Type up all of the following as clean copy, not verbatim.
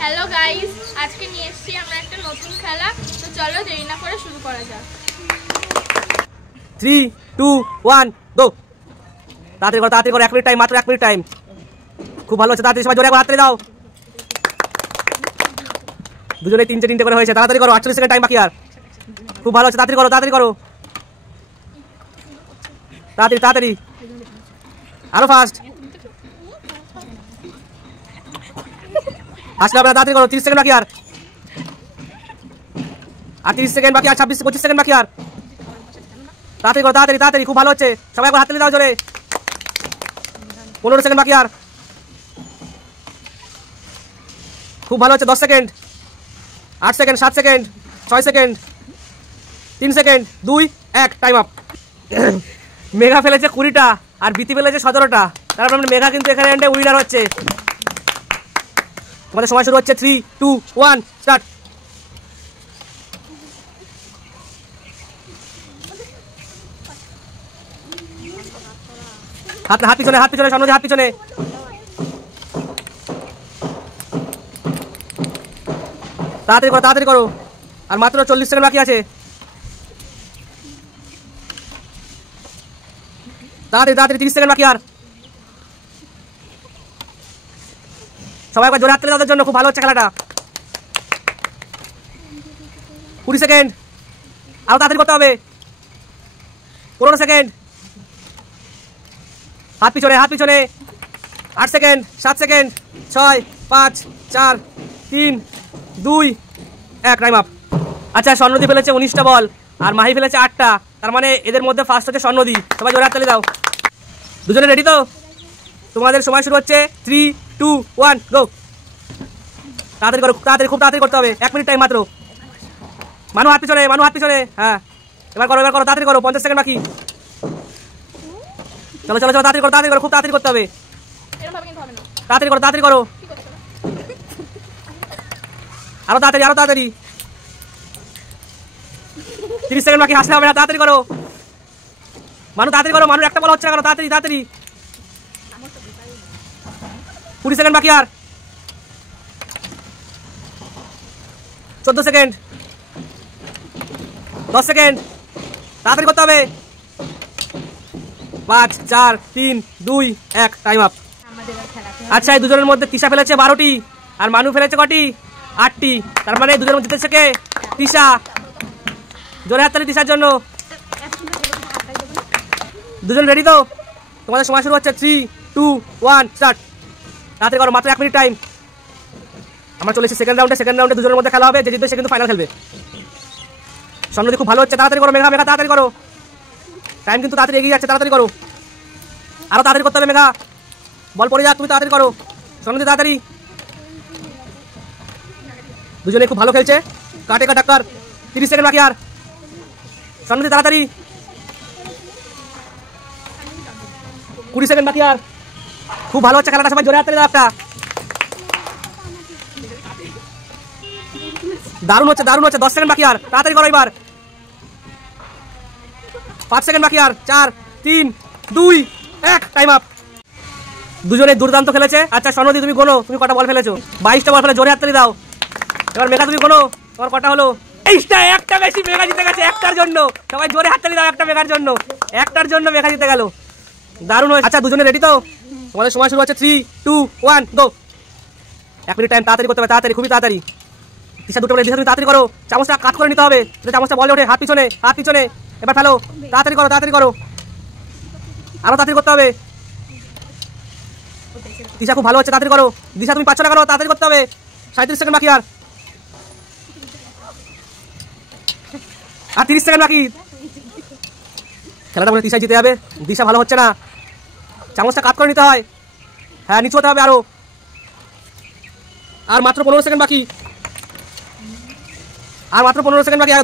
Hello guys, আজকে নিয়ে এসেছি আমরা একটা নতুন খেলা। তো চলো দেরি না করে শুরু করা যাক। 3 2 1 গো। তাড়াতাড়ি করো 1 মিনিট টাইম, মাত্র 1 মিনিট টাইম। খুব ভালো হচ্ছে, তাড়াতাড়ি সবাই জোরে একবার হাততালি দাও। দুজনে তিনটে করে হয়েছে, তাড়াতাড়ি করো। 48 সেকেন্ড টাইম বাকি আর। খুব ভালো হচ্ছে, তাড়াতাড়ি করো তাড়াতাড়ি আরো ফাস্ট। আসলে আপনারা তাড়াতাড়ি করো, 30 সেকেন্ড বাকি আর। 30 সেকেন্ড বাকি আর, 26-25 সেকেন্ড বাকি আর। তাড়াতাড়ি করো, তাড়াতাড়ি। খুব ভালো হচ্ছে, সবাই একবার হাততালি দাও জোরে। 15 সেকেন্ড বাকি আর। খুব ভালো হচ্ছে, 10 সেকেন্ড, 8 সেকেন্ড, 7 সেকেন্ড, 6 সেকেন্ড, 3 সেকেন্ড, 2 1 টাইম আপ। মেঘা ফেলেছে 20টা আর বিতি ফেলেছে 17টা। তারপর মেঘা কিন্তু এখানে এন্ডে উইনার হচ্ছে। তোমাদের সময় শুরু হচ্ছে 3 2 1 স্টার্ট। হাত পিছনে স্বর্ণজি, হাত পিছনে। তাড়াতাড়ি করো আর মাত্র 40 সেকেন্ড বাকি আছে। তাড়াতাড়ি 30 সেকেন্ড বাকি আর। সবাই একবার জোরে হাত তালি দেওয়ার জন্য। খুব ভালো হচ্ছে খেলাটা। 20 সেকেন্ড, আরো তাড়াতাড়ি করতে হবে। 15 সেকেন্ড, হাত পিছনে। 8 সেকেন্ড, 7 সেকেন্ড, 6 5 4 3 2 1 টাইম আপ। আচ্ছা, স্বর্ণদি ফেলেছে 19টা বল আর মাহি ফেলেছে 8টা। তার মানে এদের মধ্যে ফার্স্ট হচ্ছে স্বর্ণদি। সবাই জোরে হাততালি দাও। দুজনে রেডি তো? তোমাদের সময় শুরু হচ্ছে 3 2 1 গো। তাড়াতাড়ি করো, খুব তাড়াতাড়ি করতে হবে। 1 মিনিট টাইম মাত্র। মানু হাত পিছনে। হ্যাঁ, এবার করো, তাড়াতাড়ি করো। 50 সেকেন্ড বাকি। চলো তাড়াতাড়ি করো, খুব তাড়াতাড়ি করতে হবে। তাড়াতাড়ি করো। আরো তাড়াতাড়ি। 30 সেকেন্ড বাকি, হাসতে হবে না। তাড়াতাড়ি করো মানু, মানুর একটা বল হচ্ছে না কেন? তাড়াতাড়ি। 20 সেকেন্ড বাকি আর। 14 সেকেন্ড, 10 সেকেন্ড, তাড়াতাড়ি করতে হবে। 5 4 3 2 1 টাইম আপ। আচ্ছা, এই দুজনের মধ্যে তিশা ফেলেছে 12টি আর মানু ফেলেছে কটি? 8টি। তার মানে দুজনের মধ্যে জিতেছে কে? তিশা। জোরে হাততালি তিশার জন্য। দুজন রেডি তো? তোমাদের সময় শুরু হচ্ছে 3 2 1 স্টার্ট। তাড়াতাড়ি করো, মাত্র 1 মিনিট টাইম। আমরা চলেছি সেকেন্ড রাউন্ডে। দুজনের মধ্যে খেলা হবে, যে জিতবে সে কিন্তু ফাইনাল খেলবে। স্বর্ণদি খুব ভালো হচ্ছে, তাড়াতাড়ি করো মেঘা, তাড়াতাড়ি করো। টাইম কিন্তু তাড়াতাড়ি এগিয়ে যাচ্ছে, তাড়াতাড়ি করো। আরো তাড়াতাড়ি করতে হবে মেঘা, বল পড়ে যাক, তুমি তাড়াতাড়ি করো। স্বর্ণদি তাড়াতাড়ি। দুজনে খুব ভালো খেলছে, কাটে টাক্কার। 30 সেকেন্ড বাকি আর। স্বর্ণদি তাড়াতাড়ি। 20 সেকেন্ড বাকি আর। খুব ভালো হচ্ছে খেলাটা, সবাই জোরে হাততালি দাও একটা। দারুণ হচ্ছে। 10 সেকেন্ড বাকি আর। তাড়াতাড়ি করো এবার। 5 সেকেন্ড বাকি আর। 4 3 2 1 টাইম আপ। দুজনে দুর্দান্ত খেলেছে। আচ্ছা স্বর্ণদি, তুমি গোনো, তুমি কটা বল ফেলেছো? 22টা বল ফেলে, জোরে হাততালি দাও। এবার মেঘা তুমি গোনো, তোমার কটা হলো? 23টা। একটা বেশি, মেঘা জিতে গেছে একটার জন্য। সবাই জোরে হাততালি দাও একটা মেঘার জন্য। একটার জন্য মেঘা জিতে গেল। দারুণ হয়েছে। আচ্ছা, দুজনে রেডি তো? তোমাদের সময় শুরু হচ্ছে 3 2 1 গো। 1 মিনিট টাইম, তাড়াতাড়ি করতে হবে, তাড়াতাড়ি, খুবই তাড়াতাড়ি। দিশা দুটো বলে, দিশা তুমি তাড়াতাড়ি করো। চামচটা কাট করে নিতে হবে, চামচটা বলে ওঠে। হাত পিছনে। এবার ফেলো, তাড়াতাড়ি করো। আরো তাড়াতাড়ি করতে হবে। দিশা খুব ভালো হচ্ছে, তাড়াতাড়ি করো। দিশা তুমি পাচ্ছ না করো, তাড়াতাড়ি করতে হবে। 37 সেকেন্ড বাকি আর। 30 সেকেন্ড বাকি। খেলাটা বলে দিশাই জিতে যাবে। দিশা ভালো হচ্ছে না, চামচটা কাট করে নিতে হয়। হ্যাঁ, নিচু হতে হবে আরো। আর মাত্র 15 সেকেন্ড বাকি।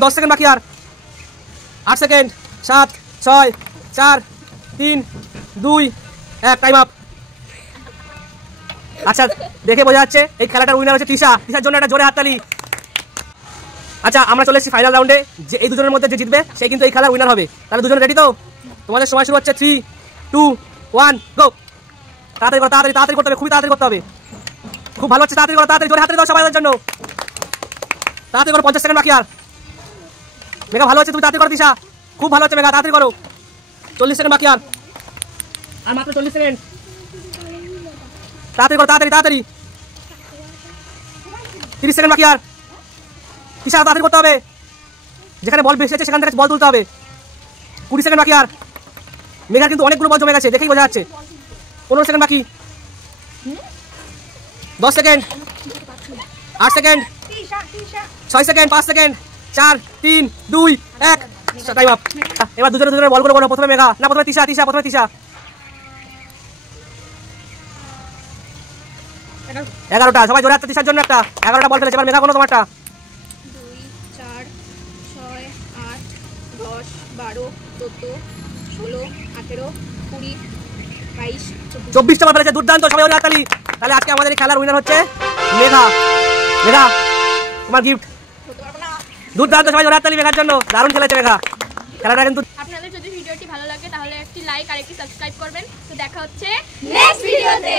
10 সেকেন্ড বাকি আর। 8 সেকেন্ড, 7 6 4 3 2 1 টাইম আপ। আচ্ছা, দেখে বোঝা যাচ্ছে এই খেলাটার উইনার হচ্ছে তিশা। তিশার জন্য একটা জোরে হাততালি। আচ্ছা, আমরা চলে এসেছি ফাইনাল রাউন্ডে। যে এই দুজনের মধ্যে যে জিতবে সে কিন্তু এই খেলার উইনার হবে। তাহলে দুজন রেডি তো? তোমাদের সময় শুরু হচ্ছে 3 2 1 গো। তাড়াতাড়ি করতে হবে, খুবই তাড়াতাড়ি করতে হবে। খুব ভালো হচ্ছে, তাড়াতাড়ি করো, তাড়াতাড়ি জোরে হাতে দাও সবাই জন্য। তাড়াতাড়ি করো, 50 সেকেন্ড বাকি আর। মেঘা ভালো হচ্ছে, তুমি তাড়াতাড়ি করো তিশা, খুব ভালো হচ্ছে মেঘা, তাড়াতাড়ি করো। 40 সেকেন্ড বাকি আর মাত্র 40 সেকেন্ড। তাড়াতাড়ি করো, তাড়াতাড়ি তাড়াতাড়ি। 30 সেকেন্ড বাকি আর। তিশা তাড়াতাড়ি করতে হবে, যেখানে বল ভেসেছে সেখান থেকে বল তুলতে হবে। 20 সেকেন্ড বাকি আর। মেঘার কিন্তু অনেকগুলো বল জমে গেছে, দেখেই বোঝা যাচ্ছে। 15 সেকেন্ড বাকি। 10 সেকেন্ড, 8 সেকেন্ড, 6 সেকেন্ড, 5 সেকেন্ড, 4, 3, 2, 1, টাইম আপ। এবার দুজনে দুজনে বলগুলো করো, প্রথমে মেঘা, না প্রথমে তিশা, তিশা প্রথমে তিশা। 11টা, সবাই জোরে হাতে তিশার জন্য একটা। 11টা বল ফেলেছে, এবার মেঘা কোনো তোমারটা। 2, 4, 6, 8, 10, 12, 14, 16, 18, 20, 22, 24টা বল ফেলেছে, দুর্দান্ত, সবাই জোরে হাততালি। তাহলে আজকে আমাদের এই খেলার উইনার হচ্ছে মেঘা। মেঘা তোমার গিফট। দুর্দান্ত, সবাই জোরে হাততালি মেঘার জন্য, দারুণ খেলেছে মেঘা। খেলাটা কিন্তু আপনাদের যদি ভিডিওটি ভালো লাগে তাহলে একটি লাইক আর একটি সাবস্ক্রাইব করবেন। তো দেখা হচ্ছে নেক্সট ভিডিওতে।